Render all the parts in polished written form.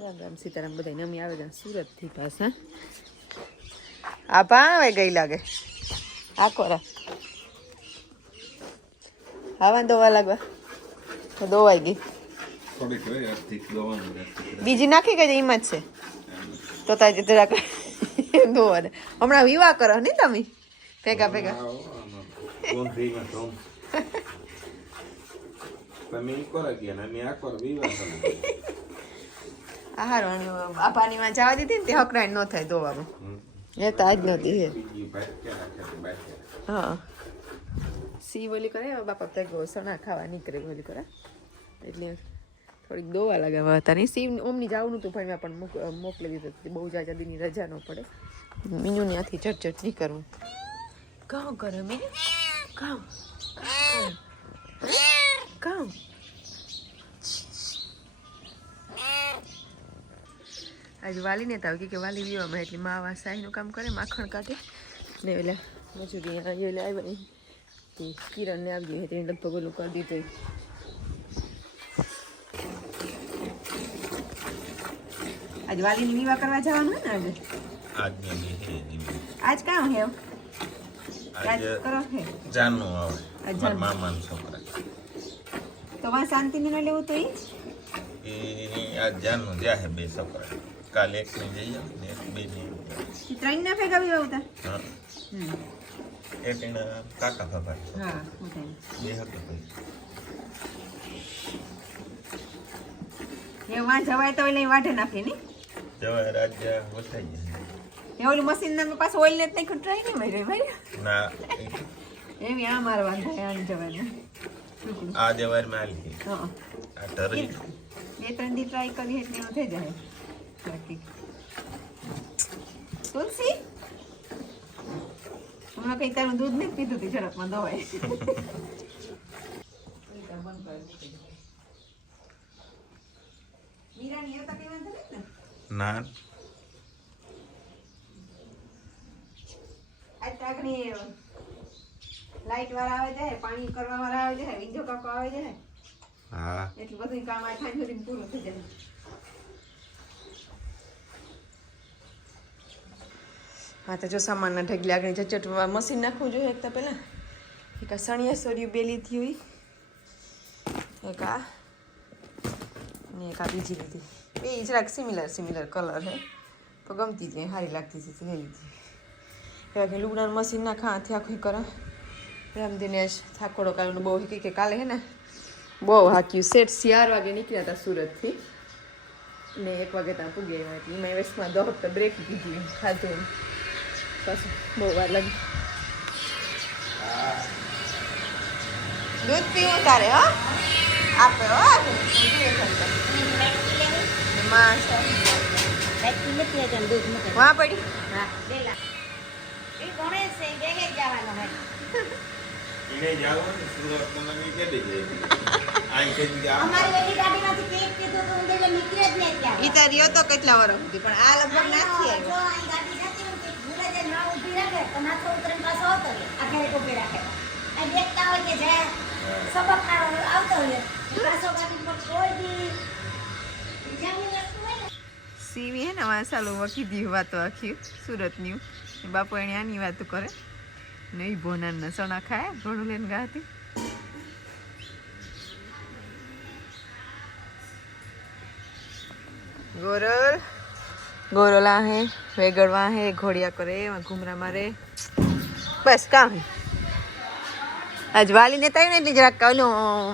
રામ રામ સીતારામ બધાને અમે આવે ત્યાં સુરતથી પાછા આ ભાવે ગઈ લાગે આ કોરા આવા દવા લાગવા તો દવાઈ ગઈ બીજી નાખી ગઈ એમાં જ છે તો તાજી જરાક દોવા દે હમણાં વિવાહ કરો ને તમે ભેગા ભેગા આહાર આપાની માં જવા દીધી ને તે હકરાઈ ન થાય દોવામાં એ તો આજ નહોતી હે હા સી બોલી કરે બાપા ત્યાં સણા ખાવા નીકળે બોલી કરે એટલે થોડીક દોવા લગાવવા હતા નહીં સી ઓમની જવાનું હતું પણ પણ મોકલી દીધું બહુ જાજાદીની રજા ન પડે મીનુ ત્યાંથી ચટચટ નહીં કરવું કામ કરે મીનુ કામ કામ આજે વાલી ને તાવ કે વાલી વિવામાં એટલે માવા સાહીનું કામ કરે માખણ કાઢે ને એટલે મજૂરી એટલે આવ્યા તે કિરણને આવી ગઈ તેને લગભગ ઓલું કરી દીધું आज वाली ने विवाह करवा जवान है ना आज आज काम है आज करो है जानो आवे मार मामा नो छोकरा तो वहां शांति ने लेવું तो ई आज जानो जा है बे छोकरा काल एक ने जइयो ने एक बे ने ત્રણ ના ભેગા વિવાહ હતા हां एक ने काका बाबा हां ઓકે બે હકે ભાઈ એ વાં જવાય તો એટલે વાઢે નાખે ને જવાય રાજ્ય વસાઈ જાય એ ઓલી મશીન ના પાસ ઓઇલ ને નહીં ટ્રાય નહીં મારી ભાઈ ના એમ આ મારવા થાય આન જવાય આ દેવાર માં આલી હા આ ટરી બે ત્રણ દી ટ્રાય કરી એટલે નો થઈ જાય બાકી તુલસી હમણાં કઈ તારું દૂધ નહીં પીધું તી ઝડપમાં દવાય ના આજ તાકની લાઈટ વાળા આવે છે પાણી કરવા વાળા આવે છે વિંજો કાકો આવે છે હા એટલું બધું કામ આ થાય સુધી પૂરું થઈ જાય હા તો જો સામાનના ઢગલી આગળ ચચટ મશીન નાખવું જોઈએ એક તો પહેલાં એક આ સણિયા સોર્યું બેલી થી હોય એક આ ને એક આ બીજી લીધી બે જરાક સિમિલર કલર હે તો ગમતી હતી સારી લાગતી હતી લઈ લીધી એવા કે લુગડાનું મશીન નાખા હાથે આખું કરા રામ દિનેશ થાકોડો કાલનું બહુ કે કાલે હે ને બહુ હાક્યું સેટ 4 વાગે નીકળ્યા હતા સુરતથી ને 1 વાગે ત્યાં પૂગી આવ્યા એટલે એમાં વેસ્ટમાં 10 તો બ્રેક દીધી ખાધું પાછું બહુ વાર લાગી દૂધ પીવું તારે હો આપે હો વहाँ पड़ी इने जाओ सूरत तो नहीं के दे आई के हमारी बेटी गाड़ी में केक के तो उनके लिए निकले જ ને ત્યાં ઈ તારીઓ તો કેટલા વર્ષ હતી પણ આ લગભગ નાખી જો આ ગાડી જતી હોય કે ભૂલે જે ના ઊભી રાખે તો માથો ઉતરીને પાછો આવતો રહે આ ઘરે ઊભી રાખે આ દેખતા હોય કે જે સબક આવતો હોય પાછો ગાડી પર કોઈ દી જમીન વસ્તુ હોય ને સીવી હે ને અમારે સાલું વકી દી વાતો આખી સુરતની બાપુ એને આની વાતો કરે નહીં ભોનાના સણા ખાય ઘણું લઈને ગાતી गोरला है वेगड़वा है घोड़िया करे घूमरा मारे बस काम है आज वाली ने तई ने જરાક ઓલો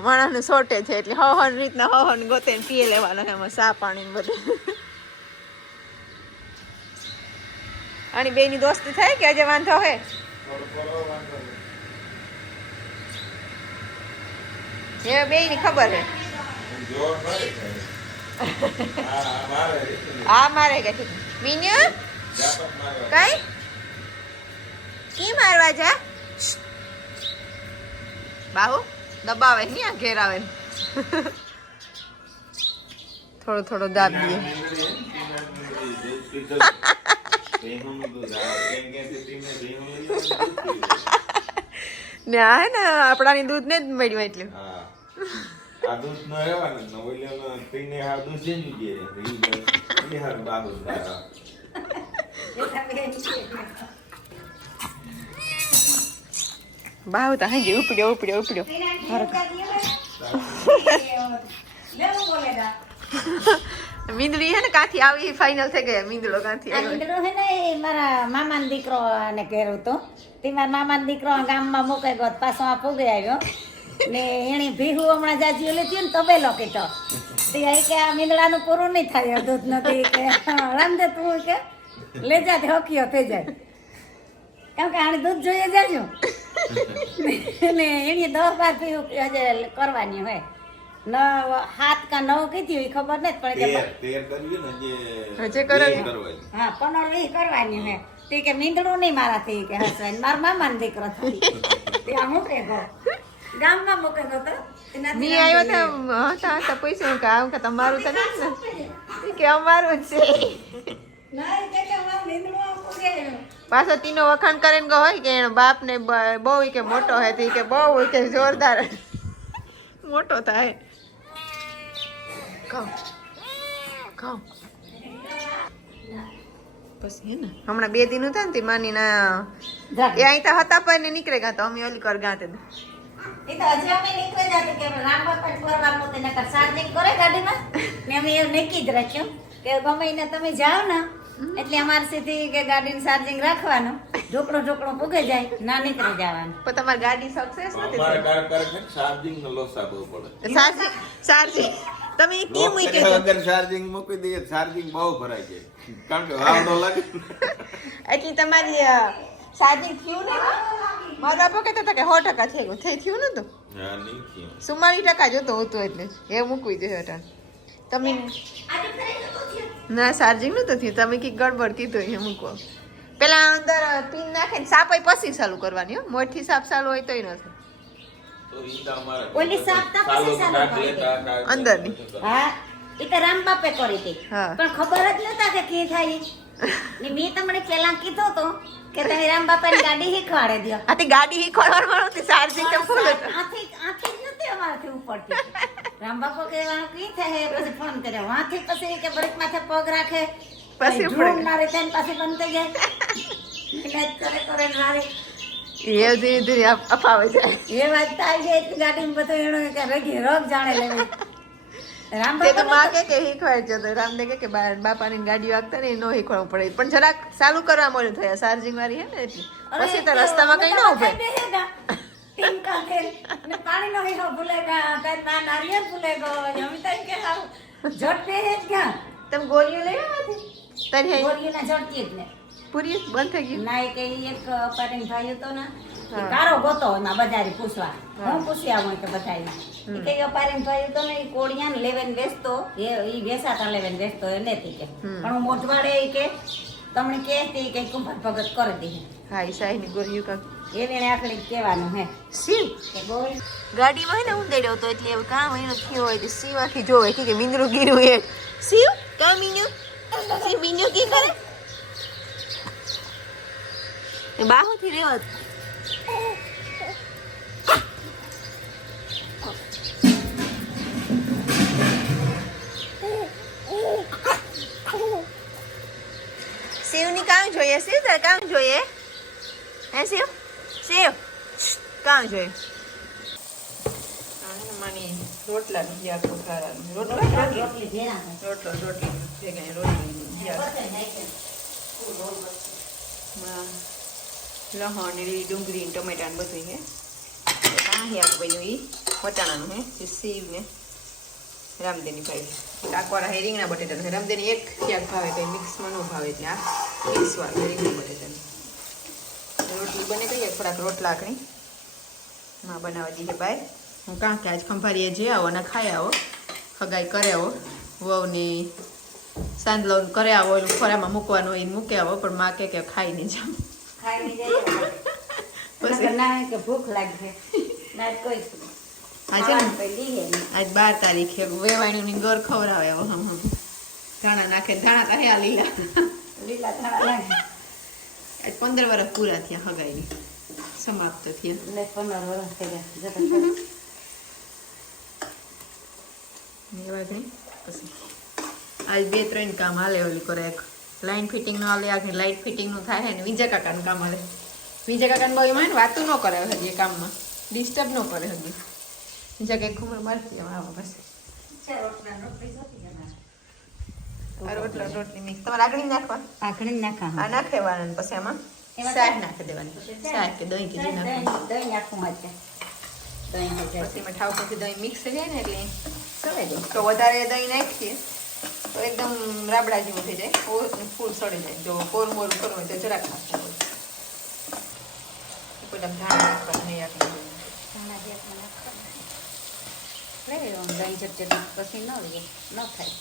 માણસનું શોર્ટેજ છે એટલે હવન રીતના હવન ગોતે પીએ લેવાનો છે એમાં સા પાણી બધું આની બેની દોસ્તી થાય કે આજે વાંધો હે એ બેની ખબર હે આ મારે કે મીન્યુ કઈ કી મારવા જા બાહુ દબાવે ની આ ઘેર આવે થોડો થોડો દાબ દે ને આ હે ને આપણાની દૂધ ને જ મળ્યું એટલું આ દૂધ નો રહેવાનું ને ઓઈલનો પીને આ દૂધ જેનું જે ઈ હાર બાબુ દારા બાવ તો હાજી ઉપડ્યો મીંદડી હે ને કાંથી આવી ફાઇનલ થઈ ગયા મીંદડો કાંથી આ આવ્યો ઈંદડો હે ને એ મારા મામાનો દીકરો ને ઘેર હતો તે મારા મામાનો દીકરો ગામમાં મુકાઈ ગયો પાછો આ પૂગે આવ્યો ને એણે ભીહું હમણાં જાજી ઓલી થયું ને તબેલો કીધો તે કે આ મીંદડાનું પૂરું નહીં થાય દૂધ નથી કે રામદે તું કે લે જા હકીયો થઈ જાય કેમ કે આને દૂધ જોઈએ જાજો ને એની 10-12 પીવું કરવાની હોય 7 કે 9 કીધી હોય ખબર નથી પણ તેર કરવી ને હજે કરવી હા 15-20 કરવાની હે તે કે મીંદડું નહીં મારાથી કે હસવાય મારા મામાનો દીકરો થઈ તે આ મૂકે ગયો ગામમાં મૂકે ગયો તો ની આવ્યો તો હતા પૂછ્યું કે આમ કે તમારું તો નથી ને કે અમારું જ છે નહીં કે અમારું મીંદડું આમ મૂકે પાછો તીનો વખાણ કરીને ગયો હોય કે એનો બાપ ને બહુ કે મોટો હે તે કે બહુ કે જોરદાર મોટો થાય ખાઓ પછી હે ને હમણાં 2 દિન હતા ને તે માની ના એ અહીં તો હતા પણ નીકળે ગયા તો અમે ઓલી કર ગાતે એ તો હજી અમે નીકળી જાતે કે રામબાપા પરવાર મોતે નકર ચાર્જિંગ કરે ગાડીમાં ને અમે એવું નક્કી જ રાખ્યું કે ગમે એને તમે જાઓ ને એટલે અમારે સીધી કે ગાડીનું ચાર્જિંગ રાખવાનું ઢોકળો પૂગે જાય ના નીકળી જવાનું પણ તમારી ગાડી સક્સેસ નથી અમારે કાર્યક્રમ ચાર્જિંગ નો લોસ આપવો પડે ચાર્જિંગ તમે કેમ મૂકી મૂકી અગર ચાર્જિંગ મૂકી દઈએ ચાર્જિંગ બહુ ભરાઈ જાય કારણ કે વાવડો લાગે એટલે તમારી ચાર્જિંગ થયું ને મારા બાપા કહેતા હતા કે 100% થઈ ગયું થયું ને તો હા નહીં થયું 44% જોતો હતું એટલે એ મૂકવી જોઈએ હતા તમે ના ચાર્જિંગ નતું થયું તમે કઈ ગડબડ કીધું એ મૂકો પેલા અંદર પિન નાખીને સાપાઈ પછી ચાલુ કરવાની હો મોટથી સાપ ચાલુ હોય તોય ન થાય તો ઈ તો અમારે ઓલી સાપતા પછી ચાલુ કરી અંદરની હા એ તો રામબાપે કરી હતી હા. પણ ખબર જ નતા કે કે થાય ને મેં તમને પેલા કીધું તો કે તમે રામબાપાની ગાડી શીખવાડે દો આ તે ગાડી શીખવાડવાનું વાળું તે ચાર્જિંગ તો ફૂલ હતું આથી જ નથી અમારાથી ઉપડતી રામબાપા કહેવાનું કી થાય પછી ફોન કર્યો વાંથી પછી કે બ્રેક માથે પગ રાખે પછી ધૂળ ઉપડે. ના રહે તેને પાછી બંધ થઈ જાય કરે મારે એ ધીરે ધીરે અપાવે જાય એ વાત થાય છે એટલી ગાડીમાં બધું એનો કે રગી રગ જાણે લેવી તે તો રામબાપા માં કે શીખવાડ છે તો રામદેવ કે બાપાની ગાડી વાગતા ને નો શીખવાડવું પડે પણ જરાક ચાલુ કરવા મળ્યું થયા ચાર્જિંગ વાળી હે ને એટલે પછી તો રસ્તામાં કઈ ના ઉભે પાણી નો હીરો ભૂલેગા તાર નારિયેળ ભૂલેગો અમિતા કે ઝટ પે જ ગયા તમે ગોળીઓ લઈ આવ્યા તારી ગોળીના ઝટતી જ ને પૂરી બંધ થઈ ગઈ ના કે એક પારેન ભાઈ હતો ને એ કારો ગોતો એમાં બજારી પૂછવા હું પૂછી આવું કે બતાવી કે પારેન ભાઈ હતો ને એ કોડિયાને લેવેન વેચતો એ વેચાતા લેવેન વેચતો એ નથી કે પણ હું મોટવાડે કે તમને કે કુંભાર ભગત કરી દે હા ઈ સાઈની ગોળીઓ કાક એને આખડી કહેવાનું હે શિવ કે ગોળી ગાડીમાં હે ને ઊંધેડ્યો હતો એટલે એવું કામ એનો થયો હોય તો શિવ આખી જોવે કે મીંદરું ગીરું એ શિવ કામ મીંડ્યું શિવ મીંડ્યું કી કરે એ બાહોથી રેવા શિવની કામ જોઈએ શિવ તારે કામ જોઈએ હે શિવ શિવ કામ જોઈએ માની રોટલા ભજીયા આખો ખાવાનું રોટલા રોટલી ભેરા રોટલી ભેગા રોટલી ભજીયા લહણ ને ડુંગળી ટમેટા ને બધું હે કાંઈ આપણું એ વટાણાનું હે જે સીવ ને રામદેની ભાઈ કાકવાળા હે રીંગણા બટેટા રામદેની એક શાક ભાવે તો મિક્સમાં ન ભાવે એટલે આ મિક્સ વાળું રીંગણા બટેટાનું રોટલી બને કહીએ થોડાક રોટલા આકણી માં બનાવવા દઈએ ભાઈ હું કાં કે આજ ખંભારીએ જે આવો ને ખાઈ આવો હગાઈ કરે આવો વહુને સાંજલો કરે આવો એટલે ખોરામાં મૂકવાનું હોય મૂકે આવો પણ માં કે ખાઈને જાવ ખાઈ જાય ના કે ભૂખ લાગે ના કોઈ આજે આજ 12 તારીખે વેવાણીની ગોર ખવડાવે આવો હમ ધાણા નાખે ધાણા તો હે લીલા લીલા ધાણા લાગે આજ 15 વર્ષ પૂરા થયા હગાઈની સમાપ્ત થયા ને 15 વર્ષ થઈ ગયા ને વાગણી પછી આજ 2-3 કામ હાલે. ઓલી કરે એક લાઈન ફિટિંગ નું હાલે, આગળ લાઇટ ફિટિંગ નું થાય ને વિજય કાકાનું કામ હાલે. વિજય કાકાને બહુ એમાં વાતું ન કરે હજી એ કામમાં, ડિસ્ટર્બ ન કરે હજી. વિજય કંઈક ઘુમર મારતી એમાં આવા પાસે રોટલી મિક્સ તમારે આગળ નાખવા, આખણી નાખા આ નાખેવાના પછી આમાં શાક નાખી દેવાની, શાક કે દહીં કે જે નાખવાનું. દહીં નાખવું છે. દહીં પછી એમાં ઠાવ પછી દહીં મિક્સ થઈ જાય ને એટલે સળાઈ જાય. તો વધારે દહીં નાખીએ તો એકદમ રાબડા જેવું થઈ જાય, ફૂલ સડી જાય. જો કોરું મોરું કરવું હોય તો જરાક નાખવું હોય. કોઈ ધાણા નાખવાનું નહીં આપણે. દહીં ચટચટી પછી ન થાય.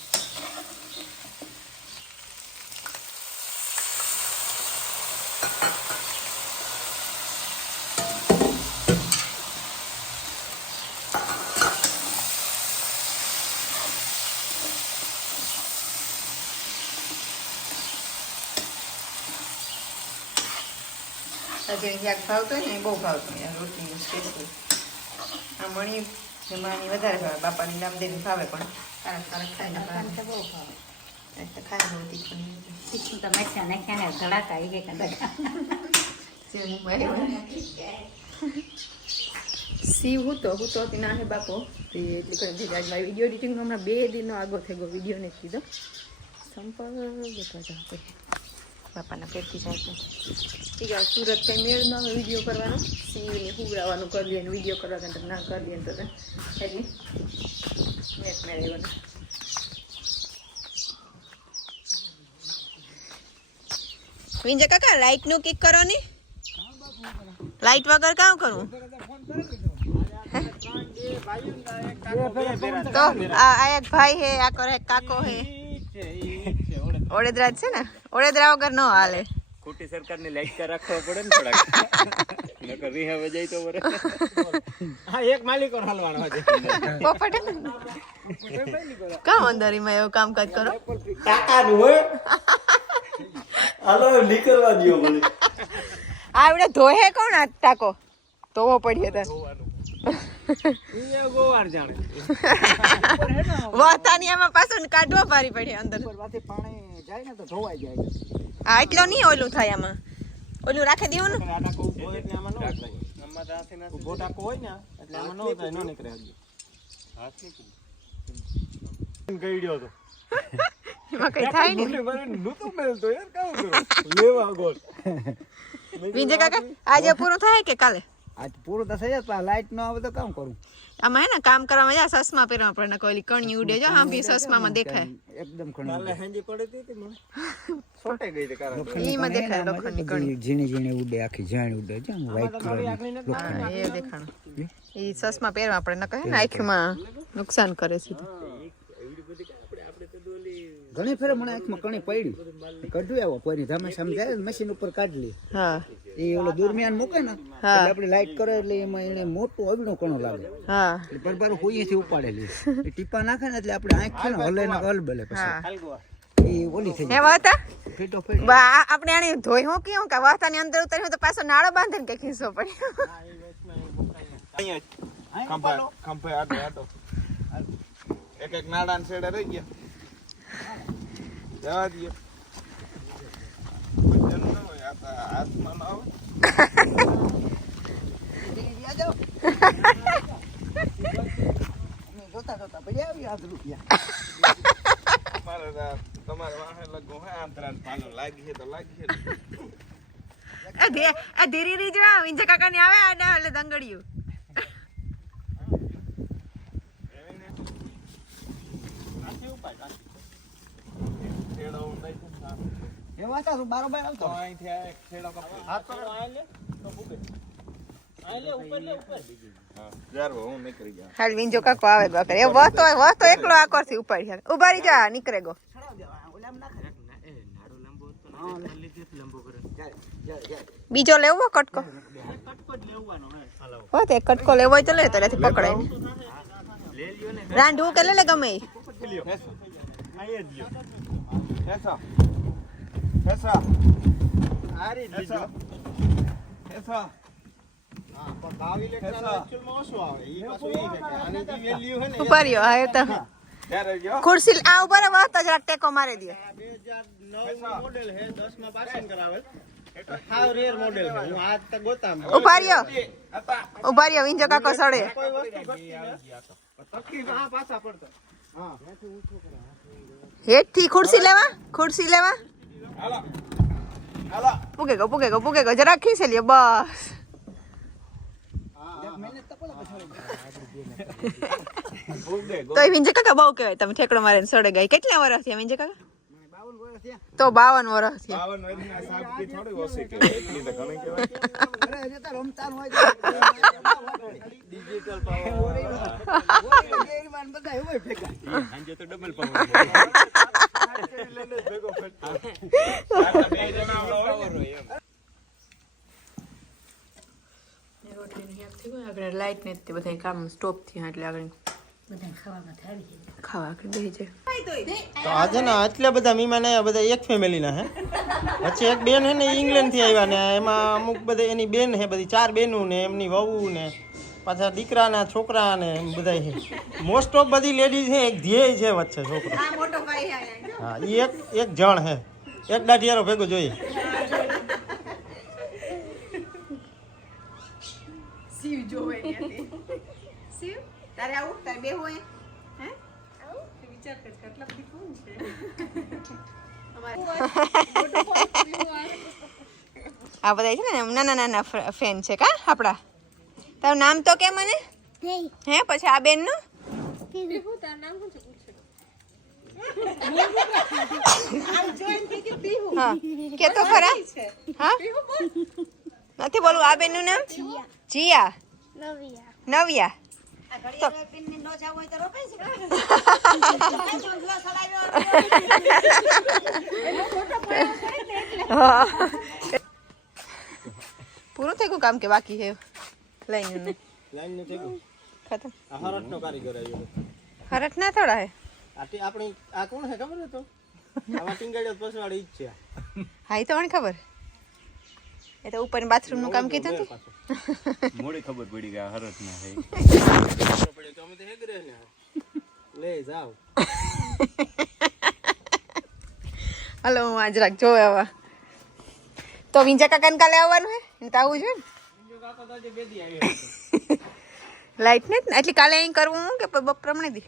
જેને ક્યાંક ભાવતો હોય ને એ બહુ ભાવતું હોય રોટલીનું સ્પેશિયલ. આ મણી જમવાની વધારે ભાવે, બાપાની નામદેવી ભાવે પણ સારા ખાય ને બહુ ભાવે. એટલે ખાય બહુ તીખું નહીં. તીખું તો મરચાં નાખ્યા ને ધડાકા એ કંઈક જે શિવ હતો હતી ના હે બાપો તે એટલી કરી દીધી. આજ મારી વિડીયો એડિટિંગનો હમણાં 2 દિનનો આગો થઈ ગયો, વિડીયો નથી કીધો. સંપર્ક બાપાના પેટથી જાય ઠીક છે. સુરત કંઈ મેળ ન આવે વિડીયો કરવાનો, શિવને હુવડાવવાનું કરી દઈએ ને વિડીયો કરવા કરતા ના કરી દઈએ તો એટલી મેટ મેળવવાનું. વિંજય કાકા લાઈટ નું કિક કરો ને, લાઈટ વગર કામ કરવું. તો આ એક ભાઈ હે, આ કરે કાકો હે, ઓડેદરા છે ને, ઓડેદરા વગર ન હાલે. ખોટી સરકારની લાઈટ કા રાખવા પડે ને થોડાક, નકર રીહાવે જાય તો બરે. હા એક માલિકો હાલવાનો છે પોપટ કામ અંદર માં એવું કામકાજ કરો. ટાકા નું હોય હાલો નીકળવા દિયો મને. આવડે ધોહે કોણ આ ટાકો ધોવો પડ્યો તો ગોવાર જાણે વતાનિયામાં પાછું કાઢવા પારી પડી અંદર. પાણી જાય ને તો ધોવાઈ જાય. આ એટલો નહીં ઓલું થાય, આમાં ઓલું રાખી દેવાનું. આ ટાકો ઉભો એટલે આમાં ન થાય. આમાં દાસે ના ઉભો ટાકો હોય ને એટલે આમાં ન થાય, ન નીકળે હજી. હાથ નીકળી ગઈડ્યો તો એમાં કઈ થાય ને. નહોતું મેલતો યાર, કામ કરો લેવા ગોળ. વિજય કાકા આજે પૂરું થાય કે કાલે? આજ પૂરું તો થઈ જાય, લાઈટ ન આવે તો કામ કરું. આમાં હે ને કામ કરવામાં જા સસમા પહેરવા પડે ને કોઈ કણી ઉડે જો હા બી સસમામાં દેખાય. એકદમ કણી કાલે હેંજી પડી હતી મને છોટે ગઈ તે કારણ ઈમાં દેખાય લોખંડની કણી ઝીણી ઝીણી ઉડે, આખી જાણ ઉડે છે વ્હાઈટ કલર હા એ દેખાણું. ઈ સસમા પહેરવા પડે ન કહે ને આંખમાં નુકસાન કરે છે. ઘણી ફેર મને આંખમાં કણી પડી, કઢું આવો કોઈ તમે સમજાય મશીન ઉપર કાઢ લે. હા એ ઓલો દરમિયાન મૂકે ને એટલે આપણે લાઈટ કરે એટલે એમાં એને મોટું અવળું કણો લાગે. હા બરબર હોઈએથી ઉપાડે લે, એ ટીપા નાખે ને એટલે આપણે આંખ છે ને હલે ને હલબલે પછી એ ઓલી થઈ હે વાતા ફીટો ફીટ. બા આપણે આને ધોઈ હું કેવું કે વાતાની અંદર ઉતર્યું તો પાછો નાળો બાંધે ને કે ખીસો પડ્યો. ખંભે આટો એક એક નાડા ને છેડે રહી ગયા જવા દઈએ. હાથમાં ના આવે જોતા જોતા ભાઈ આવી હાથ રૂપિયા તમારે વાહે લગો હે આંતરાન પાલો લાગી છે તો લાગી છે. આ ધીરી રી જો વિંજય કાકા ને આવે આડા એટલે દંગડિયું. એ વાતા તું બારોબાર આવતો અહીંથી આ એક છેડો કપડો હાથ પકડ આ લે તો ફૂકે આ લે ઉપર હા જારવો હું નીકળી જાઉં. હાલ વિંજો કાકો આવે બાકર એ વહતો એકલો આકોર થી ઉપાડી ઉભા રહી જા નીકળે ગો. બીજો લેવો કટકો હોત એક કટકો લેવો હોય તો લે તો એથી પકડાય ને રાંધવું કે લે ગમે ઈ. હેસા હેસા આરી દીજો હેસા હા પણ 22 લેખના એક્ચ્યુઅલ માં ઓછો આવે ઈ પાછું ઈ કે આની જે વેલ્યુ હે ને ઉભા રહ્યો હા એ તો ક્યારે ગયો ખુરશી આ ઉપર વાત જરા ટેકો મારી દે. 2009 મોડેલ હે 10 માં પાસિંગ કરાવેલ હાવ રેર મોડેલ છે હું આજ તક ગોતામ ઉભા રહ્યો હતા ઉભા રહ્યો વિંજો કાકો સડે. કોઈ વસ્તુ ઘટતી ન તકલીફ આ પાછા પડતા હા હેઠથી ખુરશી લેવા હાલો હાલો પૂગે ગો જરા ખીસે લ્યો બસ. તો એ વિંજે કાકા બહુ કહેવાય તમે ઠેકડો મારીને સડે ગઈ. કેટલા વર્ષ થયા વિંજે કાકા? 52 વર્ષ થયા. તો 52 વર્ષ થયા. 52 વર્ષના સાબકી થોડી ઓછી કહેવાય એટલી તો ઘણી કહેવાય ડિજિટલ પાવર સાંજે તો ડબલ પાવર ભેગો ફટતો બે જણા હોય એમ આગળ લાઈટ ને તે બધા કામ સ્ટોપ થયા એટલે આગળ બધા ખાવામાં થાળી છે. ખાવા આગળ બેસી જાય. તો આજે ને આટલા બધા મહેમાન આવ્યા બધા એક ફેમિલીના હે વચ્ચે એક બેન હે ને ઇંગ્લેન્ડ થી આવ્યા ને એમાં અમુક બધા એની બેન હે બધી 4 બેનું ને એમની વહુ ને પાછા દીકરાના છોકરા ને એમ બધા છે મોસ્ટ ઓફ બધી લેડીઝ છે એક ધ્યેય છે વચ્ચે છોકરો હા એ એક જણ હે એક દાઢિયારો ભેગો જોઈએ શિવ જોવે શિવ તારે આવું તારે બે હોય હે વિચાર કર કેટલા બધી કોણ છે આ બધા છે ને નાના ફેન છે કા આપડા. તારું નામ તો કે મને હે પછી આ બેન નું હા કે તો ખરા હા નથી બોલવું. આ બેન નું નામ જીયા નવિયા. તો પિનને નો જાવ હોય તો રોકાઈ છે ઢોંગલો સડાવ્યો પૂરું થઈ ગયું કામ કે બાકી છે લઈને લાઈન ને થેગો ખતમ. આ હરટનો કારીગર આવ્યો હરટ ના થોડા હે આપણી આ કોણ હે ખબર હે તો આવા ટીંગાડ્યો પસવાડી ઈ જ છે હા એ તો મને ખબર. એ તો ઉપર બાથરૂમ નું કામ કીધું તું. મોડી ખબર પડી ગયા હરત ના હે પડ્યો તો અમે તો હેગરે ને લે જાવ હલો હું આજ રાખ જોવે હવે તો વિંજા કાકાને કાલે આવવાનું હે ને તો આવું જોઈએ બીજો કાકો તો આજે બેદી આવ્યો લાઈટ ને એટલે કાલે અહીં કરવું કે બપોર દી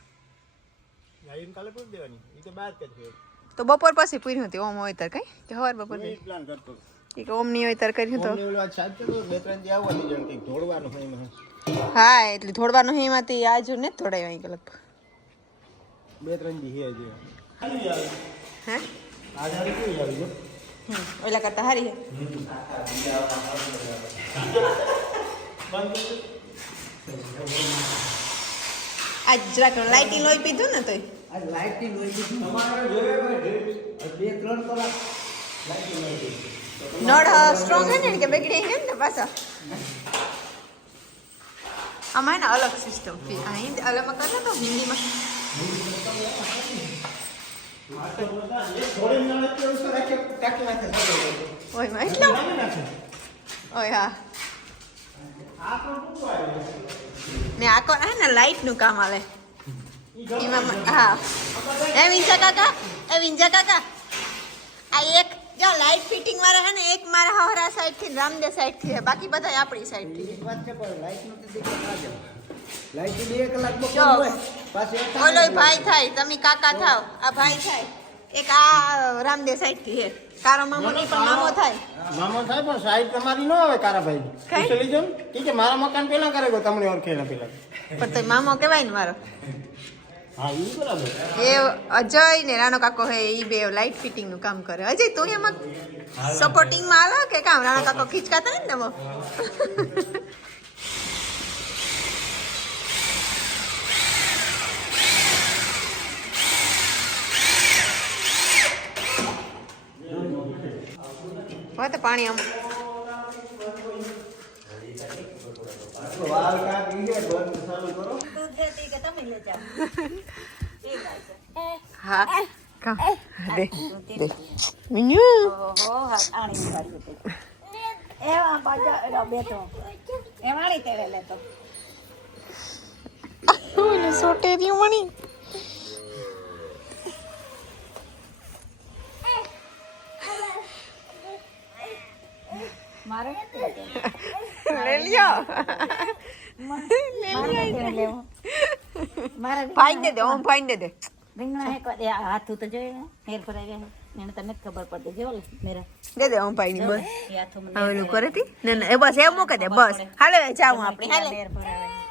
લાઈન કાલે પૂરી દેવાની ઈ તો બાદ કરી તો બપોર પછી પૂર્યું હતી ઓમ હોય તાર કઈ કે હવાર બપોર ઈ પ્લાન કરતો કે ઓમ ની હોય તાર કર્યું તો ઓલી વાત સાચું તો બે ત્રણ દી આવવાની જણ કઈક ધોડવાનું હોય એમાં હા એટલે થોડવાનું એમાંથી આજુ ને થોડાય અહીં લગભગ બે ત્રણ દી હે જે હે આજ આવી કેવી આવી જો ઓલા કરતા હારી હે આજ જરાક લાઈટિંગ લોહી પીધું ને તોય આ લાઇટિંગ હોય છે તમારે જોવે ભાઈ 2-3 કલાક લાઇટિંગ હોય છે નળ સ્ટ્રોંગ હે ને કે બગડી ગઈ ને પાછા આમાં ને અલગ સિસ્ટમ અહીં અલગમાં કરતો તો હિન્દીમાં થોડી મિનિટ કે ઉસકો રાખે ટાકી માં થશે ઓય માં એટલો ઓય હા આ પણ પૂરું આવ્યું ને આ કોણ હે ને લાઈટ નું કામ આલે એમાં હા એ વિંજા કાકા આ એક જો લાઈટ ફિટિંગ વાળા હે ને એક મારા હવરા સાઈડ થી રામદેવ સાઈડ થી હે બાકી બધા આપણી સાઈડ થી એક વાત છે પણ લાઇટ નો તો દેખાય ના જાય લાઇટ 2 કલાક બપોર જો. હોય પાછી એક ઓલો ભાઈ થાય તમે કાકા થાવ આ ભાઈ થાય એક આ રામદેવ સાઈડ થી હે કારો મામો નહીં પણ મામો થાય મામો સાહેબ પણ સાઈડ તમારી ન આવે કારાભાઈ કઈ? પૂછેલી જો કે મારા મકાન પેલા કરેગો તમને ઓળખે ને પેલા પણ તો મામો કહેવાય ને મારો હા ઈ બરાબર એ અજય ને રાણો કાકો હે ઈ બે લાઈટ ફિટિંગ નું કામ કરે અજય તું એમાં સપોર્ટિંગ માં આલો કે કામ રાણો કાકો ખીચકાતા ને નવો તો પાણી આમ વાલ કા દીએ બંધ ચાલુ કરો તું ખેતી કે તમે લઈ જાઓ એ વાત છે હા કામ દે દે મિન્યુ ઓહો આણી પાછું તે એવા બાજા એલા બેઠો એ વાળી તેરે લેતો ઓલે સોટે રહ્યું મણી મારે નથી લઈ લ્યો ફાઈન દે દે ઓમ ફાઈન દે દે રીંગણા હે કોઈ હાથું તો જોઈએ હેર પર આવ્યા એને તને ખબર પડતી જો મેરા દે દે ઓમ ફાઈન બસ એ હાથું મને હવે ઓલું કરે તી ના ના એ બસ એમ મૂકે દે બસ હાલે જાઉં આપણે હાલે હેર પર આવે